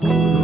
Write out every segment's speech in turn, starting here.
Буду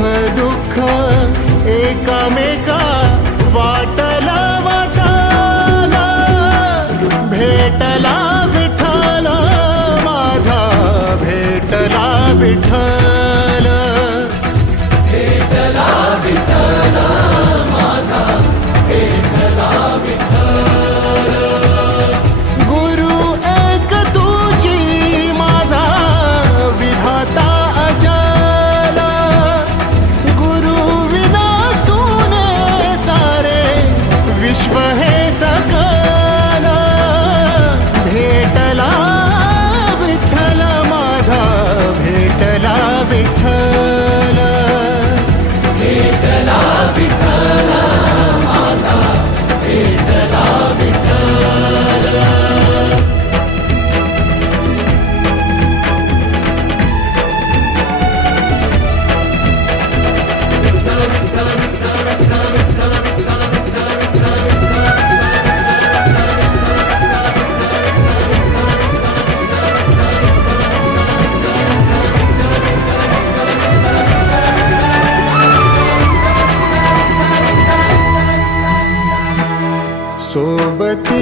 सुख दुःख एकामेका वाटला वाटाला भेटला विठ्ठल माझा भेटला विठ्ठल.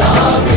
love.